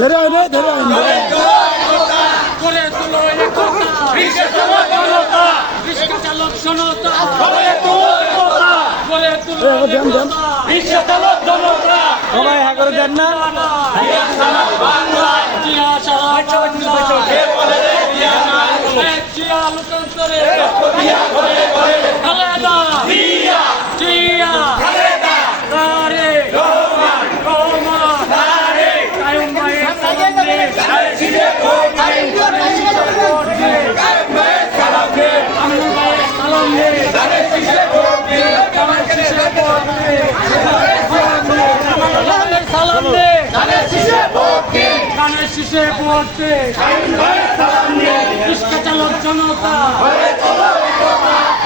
ধরে আইনে ধরে আইনে করে তুলো একতা রিক্সা চালক জনতা চালক জনতা করে তুলো করে তুলো চালক জনতা সবাই হ্যাঁ করে দেন না জিয়া বাংলায় জিয়া জিয়া তারে রহমান কায়ুম ভাইয়ের সামনে আমির ভাইয়ের সালাম দে কানের শীষে ভোট দে কানের শীষে ভোট দে কানের সালাম দে কানের দে রিক্সা চালক জনতা।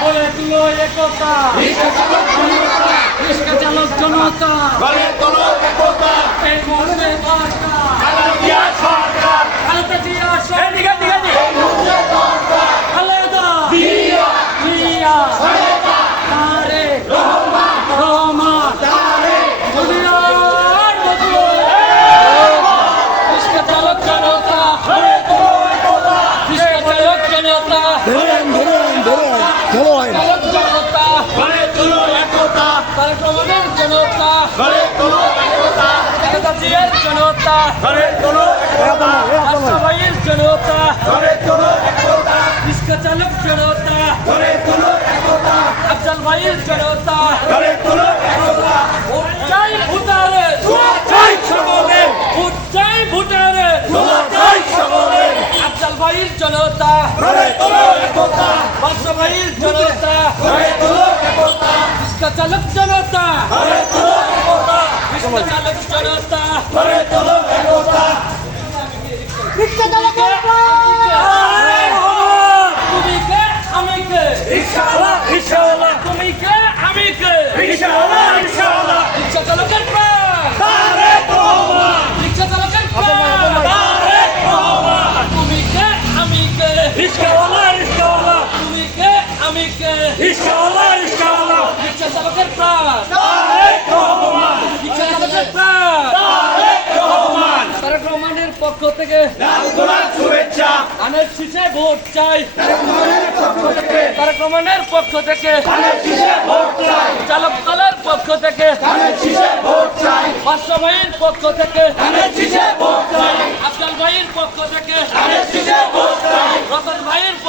করে তুলো একতা। রিক্সা চালক জনতা এই মুহূর্তে দরকার খালেদা জিয়া সরকার খালেদা জিয়া তারেক রহমান দুনিয়ার মজলুম জনতা চলো আইন চালক জনতা জনতা আফজাল ভাইয়ের জনতা উচ্চাই ভুটারে উচ্চাই ভুটারে আফজাল ভাইয়ের জনতা বাদশা ভাইয়ের জনতা রিক্সা চালক জনতা রিক্সা চালক জনতা রিক্সা চালকের তুমি কে? আমি কে? তুমি কে আমি কে রিক্সা চালকের কে আমি কে রিক্সা চালকের প্রাণ রিক্সা চালকের প্রাণ তারেক রহমানের পক্ষ থেকে ধানের শীষে ভোট চাই তারেক রহমানের পক্ষ থেকে চালক দলের পক্ষ থেকে বাদশা ভাইয়ের পক্ষ থেকে আফজাল ভাইয়ের পক্ষ থেকে রতন ভাইয়ের